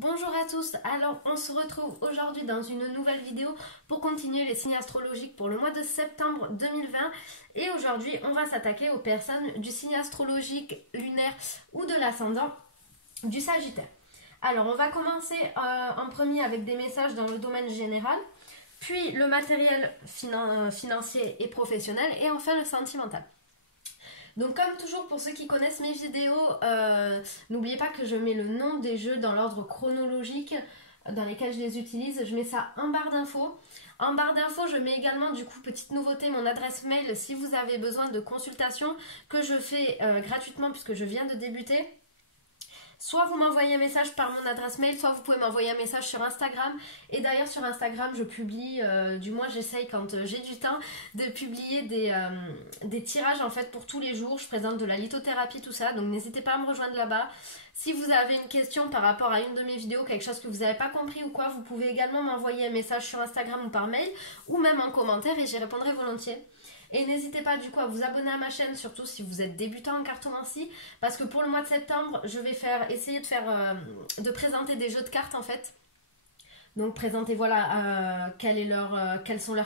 Bonjour à tous, alors on se retrouve aujourd'hui dans une nouvelle vidéo pour continuer les signes astrologiques pour le mois de septembre 2020 et aujourd'hui on va s'attaquer aux personnes du signe astrologique lunaire ou de l'ascendant du Sagittaire. Alors on va commencer en premier avec des messages dans le domaine général, puis le matériel financier et professionnel et enfin le sentimental. Donc comme toujours pour ceux qui connaissent mes vidéos, n'oubliez pas que je mets le nom des jeux dans l'ordre chronologique dans lesquels je les utilise. Je mets ça en barre d'infos. En barre d'infos, je mets également du coup, petite nouveauté, mon adresse mail si vous avez besoin de consultation que je fais gratuitement puisque je viens de débuter. Soit vous m'envoyez un message par mon adresse mail, soit vous pouvez m'envoyer un message sur Instagram. Et d'ailleurs sur Instagram, je publie, du moins j'essaye quand j'ai du temps, de publier des tirages en fait pour tous les jours. Je présente de la lithothérapie, tout ça, donc n'hésitez pas à me rejoindre là-bas. Si vous avez une question par rapport à une de mes vidéos, quelque chose que vous n'avez pas compris ou quoi, vous pouvez également m'envoyer un message sur Instagram ou par mail, ou même en commentaire et j'y répondrai volontiers. Et n'hésitez pas du coup à vous abonner à ma chaîne, surtout si vous êtes débutant en cartomancie, parce que pour le mois de septembre, je vais essayer de présenter des jeux de cartes en fait. Donc présenter voilà quelles sont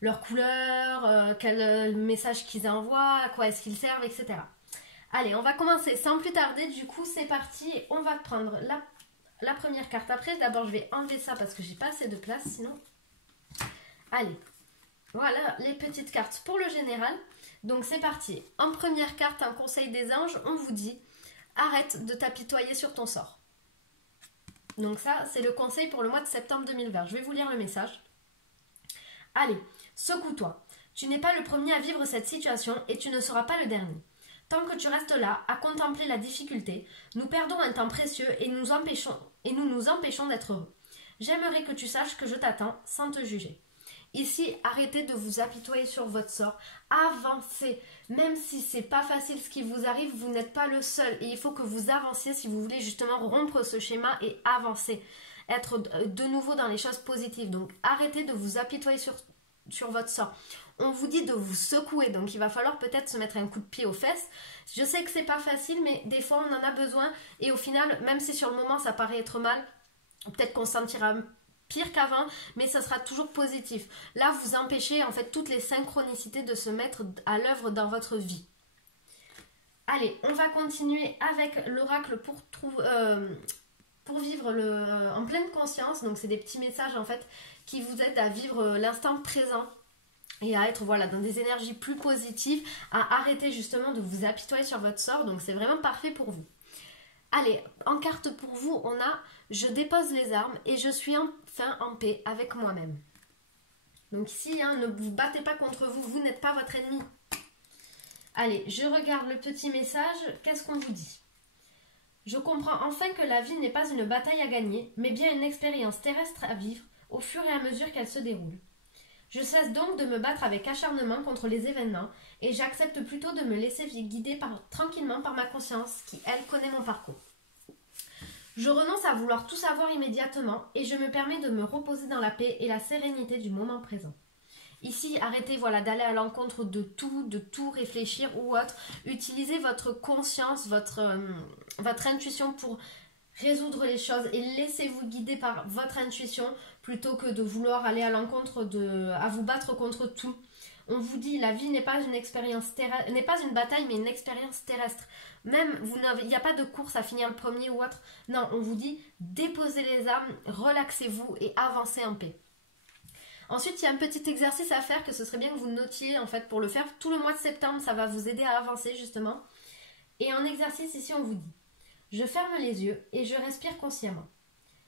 leurs couleurs, quel message qu'ils envoient, à quoi est-ce qu'ils servent, etc. Allez, on va commencer sans plus tarder, du coup c'est parti, on va prendre la première carte après. D'abord je vais enlever ça parce que j'ai pas assez de place sinon. Allez. Voilà les petites cartes pour le général. Donc c'est parti. En première carte, un conseil des anges, on vous dit arrête de t'apitoyer sur ton sort. Donc ça, c'est le conseil pour le mois de septembre 2020. Je vais vous lire le message. Allez, secoue-toi. Tu n'es pas le premier à vivre cette situation et tu ne seras pas le dernier. Tant que tu restes là, à contempler la difficulté, nous perdons un temps précieux et nous nous empêchons d'être heureux. J'aimerais que tu saches que je t'attends sans te juger. Ici, arrêtez de vous apitoyer sur votre sort, avancez. Même si c'est pas facile ce qui vous arrive, vous n'êtes pas le seul. Et il faut que vous avanciez si vous voulez justement rompre ce schéma et avancer. Être de nouveau dans les choses positives. Donc arrêtez de vous apitoyer sur votre sort. On vous dit de vous secouer, donc il va falloir peut-être se mettre un coup de pied aux fesses. Je sais que c'est pas facile, mais des fois on en a besoin. Et au final, même si sur le moment ça paraît être mal, peut-être qu'on se sentira pire qu'avant, mais ça sera toujours positif. Là, vous empêchez en fait toutes les synchronicités de se mettre à l'œuvre dans votre vie. Allez, on va continuer avec l'oracle pour vivre en pleine conscience. Donc, c'est des petits messages en fait qui vous aident à vivre l'instant présent et à être voilà, dans des énergies plus positives, à arrêter justement de vous apitoyer sur votre sort. Donc, c'est vraiment parfait pour vous. Allez, en carte pour vous, on a « Je dépose les armes et je suis enfin en paix avec moi-même ». Donc ici, ne vous battez pas contre vous, vous n'êtes pas votre ennemi. Allez, je regarde le petit message, qu'est-ce qu'on vous dit? Je comprends enfin que la vie n'est pas une bataille à gagner, mais bien une expérience terrestre à vivre au fur et à mesure qu'elle se déroule. Je cesse donc de me battre avec acharnement contre les événements et j'accepte plutôt de me laisser guider tranquillement par ma conscience qui, elle, connaît mon parcours. Je renonce à vouloir tout savoir immédiatement et je me permets de me reposer dans la paix et la sérénité du moment présent. Ici, arrêtez d'aller à l'encontre de tout réfléchir ou autre. Utilisez votre conscience, votre intuition pour résoudre les choses et laissez-vous guider par votre intuition plutôt que de vouloir aller à l'encontre à vous battre contre tout. On vous dit la vie n'est pas une expérience terrestre, n'est pas une bataille mais une expérience terrestre. Même il n'y a pas de course à finir le premier ou autre. Non, on vous dit déposez les armes, relaxez-vous et avancez en paix. Ensuite, il y a un petit exercice à faire que ce serait bien que vous notiez en fait pour le faire tout le mois de septembre, ça va vous aider à avancer justement. Et en exercice ici, on vous dit je ferme les yeux et je respire consciemment.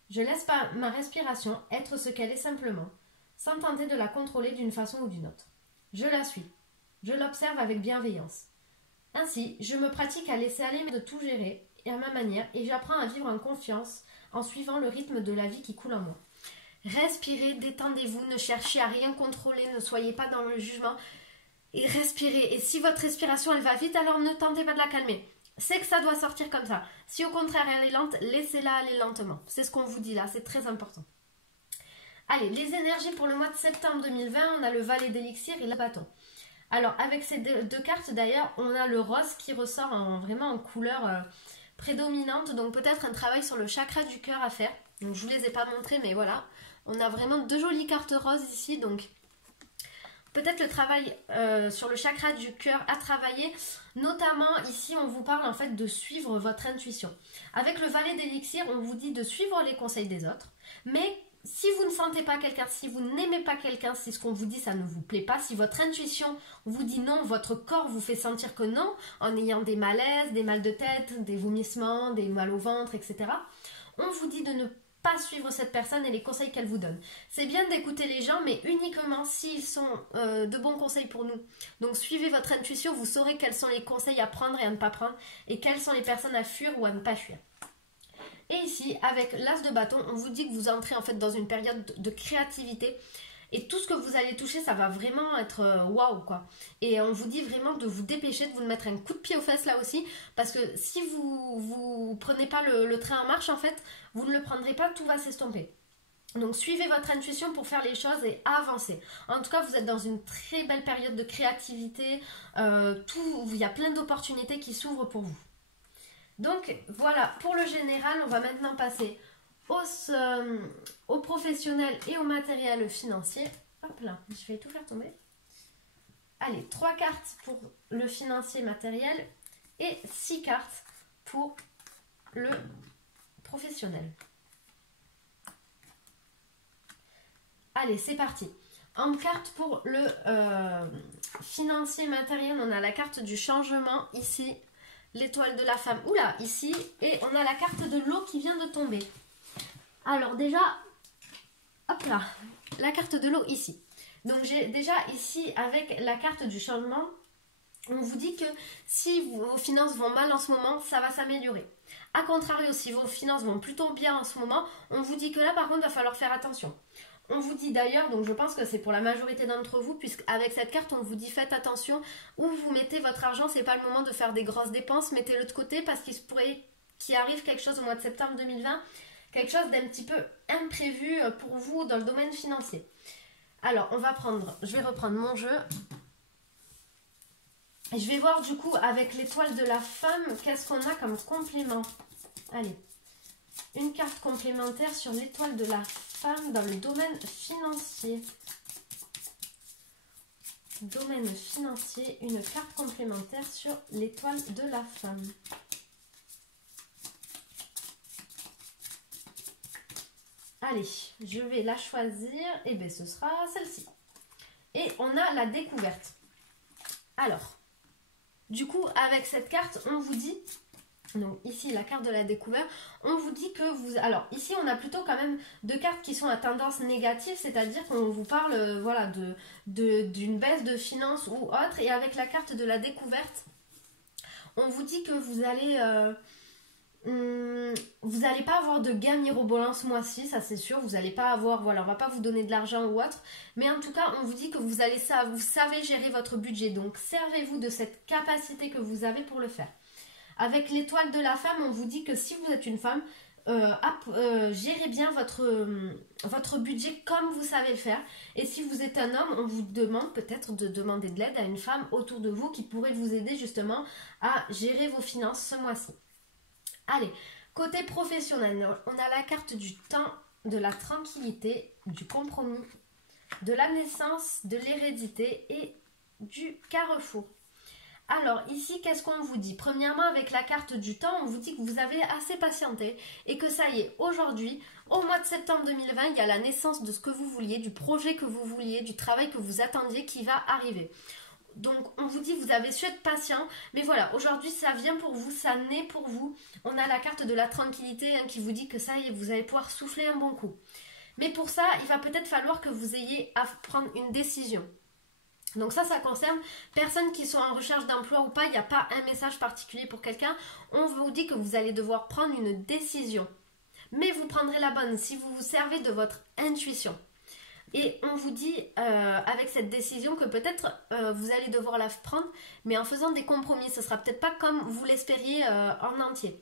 Je laisse ma respiration être ce qu'elle est simplement, sans tenter de la contrôler d'une façon ou d'une autre. Je la suis. Je l'observe avec bienveillance. Ainsi, je me pratique à laisser aller de tout gérer et à ma manière et j'apprends à vivre en confiance en suivant le rythme de la vie qui coule en moi. Respirez, détendez-vous, ne cherchez à rien contrôler, ne soyez pas dans le jugement et respirez. Et si votre respiration elle va vite, alors ne tentez pas de la calmer. C'est que ça doit sortir comme ça. Si au contraire elle est lente, laissez-la aller lentement. C'est ce qu'on vous dit là, c'est très important. Allez, les énergies pour le mois de septembre 2020, on a le valet d'élixir et le bâton. Alors, avec ces deux cartes d'ailleurs, on a le rose qui ressort vraiment en couleur prédominante, donc peut-être un travail sur le chakra du cœur à faire. Donc je vous les ai pas montrés, mais voilà. On a vraiment 2 jolies cartes roses ici, donc peut-être le travail sur le chakra du cœur à travailler. Notamment ici, on vous parle en fait de suivre votre intuition. Avec le valet d'élixir, on vous dit de suivre les conseils des autres, mais si vous ne sentez pas quelqu'un, si vous n'aimez pas quelqu'un, si ce qu'on vous dit ça ne vous plaît pas, si votre intuition vous dit non, votre corps vous fait sentir que non, en ayant des malaises, des mal de tête, des vomissements, des mal au ventre, etc. On vous dit de ne pas suivre cette personne et les conseils qu'elle vous donne. C'est bien d'écouter les gens, mais uniquement s'ils sont de bons conseils pour nous. Donc suivez votre intuition, vous saurez quels sont les conseils à prendre et à ne pas prendre, et quelles sont les personnes à fuir ou à ne pas fuir. Et ici, avec l'as de bâton, on vous dit que vous entrez en fait dans une période de créativité. Et tout ce que vous allez toucher, ça va vraiment être waouh quoi. Et on vous dit vraiment de vous dépêcher, de vous mettre un coup de pied aux fesses là aussi. Parce que si vous prenez pas le train en marche en fait, vous ne le prendrez pas, tout va s'estomper. Donc suivez votre intuition pour faire les choses et avancer. En tout cas, vous êtes dans une très belle période de créativité. Il y a plein d'opportunités qui s'ouvrent pour vous. Donc voilà, pour le général, on va maintenant passer au professionnel et au matériel financier. Hop là, je vais tout faire tomber. Allez, 3 cartes pour le financier matériel et 6 cartes pour le professionnel. Allez, c'est parti. En carte pour le financier matériel, on a la carte du changement ici. L'étoile de la femme, oula, ici, et on a la carte de l'eau qui vient de tomber. Alors déjà, hop là, la carte de l'eau ici. Donc j'ai déjà ici, avec la carte du changement, on vous dit que si vos finances vont mal en ce moment, ça va s'améliorer. A contrario, si vos finances vont plutôt bien en ce moment, on vous dit que là, par contre, il va falloir faire attention. On vous dit d'ailleurs, donc je pense que c'est pour la majorité d'entre vous, puisqu'avec cette carte, on vous dit faites attention, où vous mettez votre argent, c'est pas le moment de faire des grosses dépenses, mettez-le de côté parce qu'il se pourrait qu'il arrive quelque chose au mois de septembre 2020, quelque chose d'un petit peu imprévu pour vous dans le domaine financier. Alors, je vais reprendre mon jeu. Et je vais voir du coup avec l'étoile de la femme, qu'est-ce qu'on a comme complément. Allez, une carte complémentaire sur l'étoile de la femme dans le domaine financier. Domaine financier, une carte complémentaire sur l'étoile de la femme. Allez, je vais la choisir. Et bien, ce sera celle-ci. Et on a la découverte. Alors, du coup, avec cette carte, on vous dit... Donc ici, la carte de la découverte, on vous dit que vous... Alors ici, on a plutôt quand même 2 cartes qui sont à tendance négative, c'est-à-dire qu'on vous parle voilà, d'une baisse de finances ou autre. Et avec la carte de la découverte, on vous dit que vous allez pas avoir de gain mirobolant ce mois-ci, ça c'est sûr. Vous n'allez pas avoir... Voilà, on va pas vous donner de l'argent ou autre. Mais en tout cas, on vous dit que vous savez gérer votre budget. Donc servez-vous de cette capacité que vous avez pour le faire. Avec l'étoile de la femme, on vous dit que si vous êtes une femme, gérez bien votre budget comme vous savez le faire. Et si vous êtes un homme, on vous demande peut-être de demander de l'aide à une femme autour de vous qui pourrait vous aider justement à gérer vos finances ce mois-ci. Allez, côté professionnel, on a la carte du temps, de la tranquillité, du compromis, de la naissance, de l'hérédité et du carrefour. Alors ici, qu'est-ce qu'on vous dit? Premièrement, avec la carte du temps, on vous dit que vous avez assez patienté et que ça y est, aujourd'hui, au mois de septembre 2020, il y a la naissance de ce que vous vouliez, du projet que vous vouliez, du travail que vous attendiez qui va arriver. Donc on vous dit vous avez su être patient, mais voilà, aujourd'hui ça vient pour vous, ça naît pour vous. On a la carte de la tranquillité qui vous dit que ça y est, vous allez pouvoir souffler un bon coup. Mais pour ça, il va peut-être falloir que vous ayez à prendre une décision. Donc ça concerne personnes qui sont en recherche d'emploi ou pas, il n'y a pas un message particulier pour quelqu'un. On vous dit que vous allez devoir prendre une décision. Mais vous prendrez la bonne si vous vous servez de votre intuition. Et on vous dit avec cette décision que peut-être vous allez devoir la prendre, mais en faisant des compromis. Ce ne sera peut-être pas comme vous l'espériez en entier.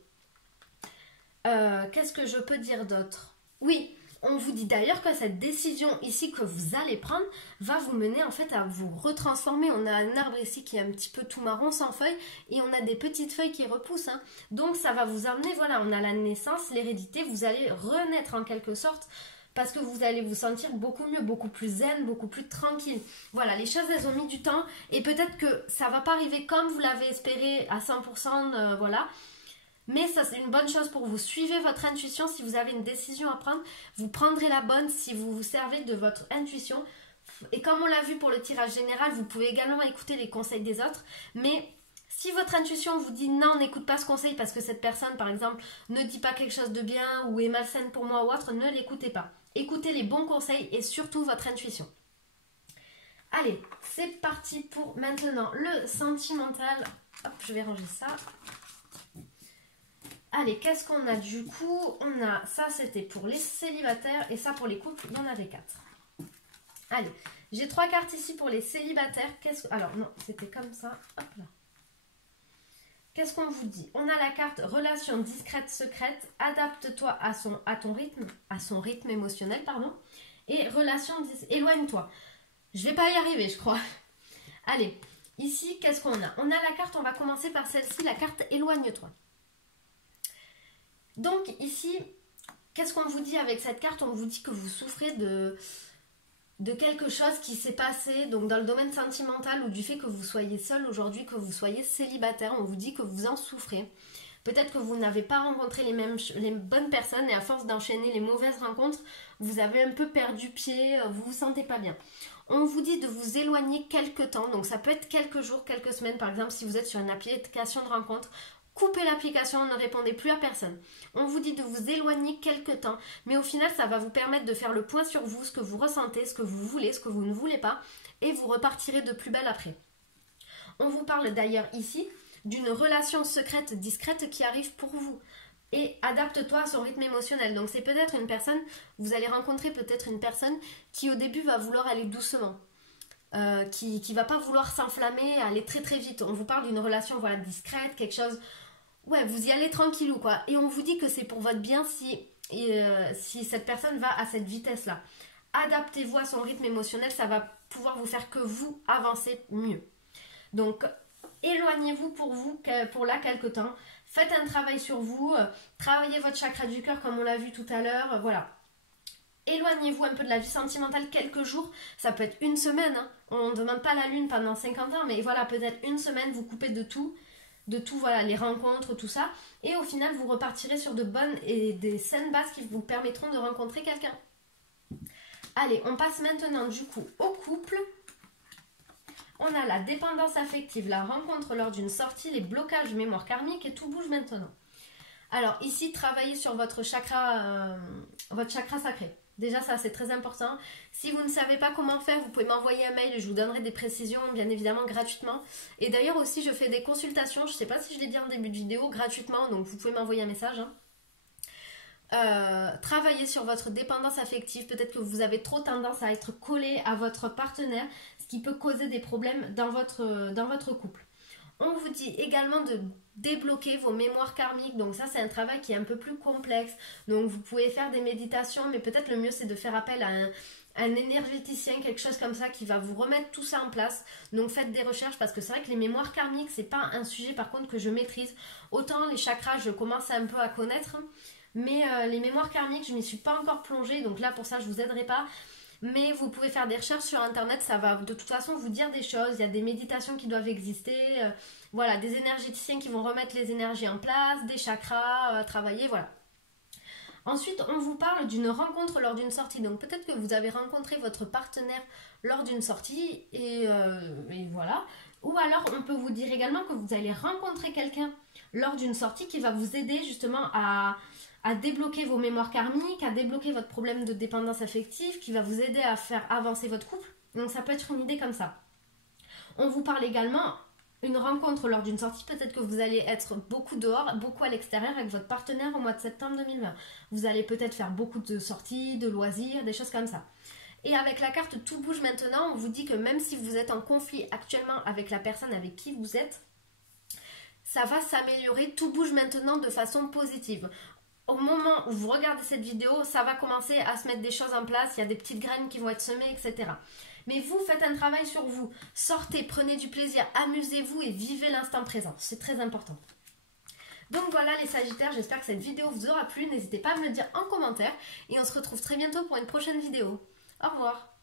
Qu'est-ce que je peux dire d'autre? Oui, On vous dit d'ailleurs que cette décision ici que vous allez prendre va vous mener en fait à vous retransformer. On a un arbre ici qui est un petit peu tout marron sans feuilles et on a des petites feuilles qui repoussent. Hein. Donc ça va vous amener, voilà, on a la naissance, l'hérédité, vous allez renaître en quelque sorte parce que vous allez vous sentir beaucoup mieux, beaucoup plus zen, beaucoup plus tranquille. Voilà, les choses elles ont mis du temps et peut-être que ça va pas arriver comme vous l'avez espéré à 100%, voilà. Mais ça, c'est une bonne chose pour vous. Suivez votre intuition. Si vous avez une décision à prendre, vous prendrez la bonne si vous vous servez de votre intuition. Et comme on l'a vu pour le tirage général, vous pouvez également écouter les conseils des autres. Mais si votre intuition vous dit non, n'écoute pas ce conseil parce que cette personne, par exemple, ne dit pas quelque chose de bien ou est malsaine pour moi ou autre, ne l'écoutez pas. Écoutez les bons conseils et surtout votre intuition. Allez, c'est parti pour maintenant le sentimental. Hop, je vais ranger ça. Allez, qu'est-ce qu'on a du coup? On a, ça c'était pour les célibataires et ça pour les couples, il y en avait 4. Allez, j'ai 3 cartes ici pour les célibataires. Alors non, c'était comme ça, hop là. Qu'est-ce qu'on vous dit? On a la carte relation discrète, secrète, adapte-toi à ton rythme, à son rythme émotionnel, pardon. Et relation, éloigne-toi. Je vais pas y arriver, je crois. Allez, ici, qu'est-ce qu'on a? On a la carte, on va commencer par celle-ci, la carte éloigne-toi. Donc ici, qu'est-ce qu'on vous dit avec cette carte? On vous dit que vous souffrez de quelque chose qui s'est passé donc dans le domaine sentimental ou du fait que vous soyez seul aujourd'hui, que vous soyez célibataire. On vous dit que vous en souffrez. Peut-être que vous n'avez pas rencontré les bonnes personnes et à force d'enchaîner les mauvaises rencontres, vous avez un peu perdu pied, vous vous sentez pas bien. On vous dit de vous éloigner quelques temps, donc ça peut être quelques jours, quelques semaines par exemple si vous êtes sur une application de rencontre. Coupez l'application, ne répondez plus à personne. On vous dit de vous éloigner quelques temps, mais au final, ça va vous permettre de faire le point sur vous, ce que vous ressentez, ce que vous voulez, ce que vous ne voulez pas, et vous repartirez de plus belle après. On vous parle d'ailleurs ici d'une relation secrète, discrète qui arrive pour vous. Et adapte-toi à son rythme émotionnel. Donc c'est peut-être une personne, vous allez rencontrer peut-être une personne qui au début va vouloir aller doucement. Qui va pas vouloir s'enflammer, aller très très vite. On vous parle d'une relation voilà, discrète, quelque chose... Ouais, vous y allez tranquillou quoi. Et on vous dit que c'est pour votre bien si cette personne va à cette vitesse-là. Adaptez-vous à son rythme émotionnel, ça va pouvoir vous faire que vous avancez mieux. Donc, éloignez-vous pour là quelques temps. Faites un travail sur vous, travaillez votre chakra du cœur comme on l'a vu tout à l'heure, voilà. Éloignez-vous un peu de la vie sentimentale quelques jours, ça peut être une semaine, hein. On ne demande pas la lune pendant 50 ans, mais voilà, peut-être une semaine, vous coupez de tout, voilà, les rencontres, tout ça, et au final, vous repartirez sur de bonnes et des saines bases qui vous permettront de rencontrer quelqu'un. Allez, on passe maintenant du coup au couple. On a la dépendance affective, la rencontre lors d'une sortie, les blocages mémoire karmique et tout bouge maintenant. Alors ici, travaillez sur votre chakra sacré. Déjà ça c'est très important. Si vous ne savez pas comment faire, vous pouvez m'envoyer un mail et je vous donnerai des précisions bien évidemment gratuitement. Et d'ailleurs aussi je fais des consultations, je ne sais pas si je l'ai dit en début de vidéo, gratuitement, donc vous pouvez m'envoyer un message. Travaillez sur votre dépendance affective, peut-être que vous avez trop tendance à être collé à votre partenaire, ce qui peut causer des problèmes dans votre couple. On vous dit également de débloquer vos mémoires karmiques, donc ça c'est un travail qui est un peu plus complexe, donc vous pouvez faire des méditations, mais peut-être le mieux c'est de faire appel à un énergéticien, quelque chose comme ça qui va vous remettre tout ça en place. Donc faites des recherches parce que c'est vrai que les mémoires karmiques c'est pas un sujet par contre que je maîtrise. Autant les chakras je commence un peu à connaître, mais les mémoires karmiques je m'y suis pas encore plongée, donc là pour ça je vous aiderai pas. Mais vous pouvez faire des recherches sur internet, ça va de toute façon vous dire des choses, il y a des méditations qui doivent exister, voilà, des énergéticiens qui vont remettre les énergies en place, des chakras, travailler, voilà. Ensuite, on vous parle d'une rencontre lors d'une sortie, donc peut-être que vous avez rencontré votre partenaire lors d'une sortie, et voilà. Ou alors, on peut vous dire également que vous allez rencontrer quelqu'un lors d'une sortie qui va vous aider justement à débloquer vos mémoires karmiques, à débloquer votre problème de dépendance affective, qui va vous aider à faire avancer votre couple. Donc ça peut être une idée comme ça. On vous parle également une rencontre lors d'une sortie, peut-être que vous allez être beaucoup dehors, beaucoup à l'extérieur avec votre partenaire au mois de septembre 2020. Vous allez peut-être faire beaucoup de sorties, de loisirs, des choses comme ça. Et avec la carte Tout bouge maintenant, on vous dit que même si vous êtes en conflit actuellement avec la personne avec qui vous êtes, ça va s'améliorer, tout bouge maintenant de façon positive. au moment où vous regardez cette vidéo, ça va commencer à se mettre des choses en place, il y a des petites graines qui vont être semées, etc. Mais vous faites un travail sur vous, sortez, prenez du plaisir, amusez-vous et vivez l'instant présent, c'est très important. Donc voilà les Sagittaires, j'espère que cette vidéo vous aura plu, n'hésitez pas à me le dire en commentaire et on se retrouve très bientôt pour une prochaine vidéo. Au revoir.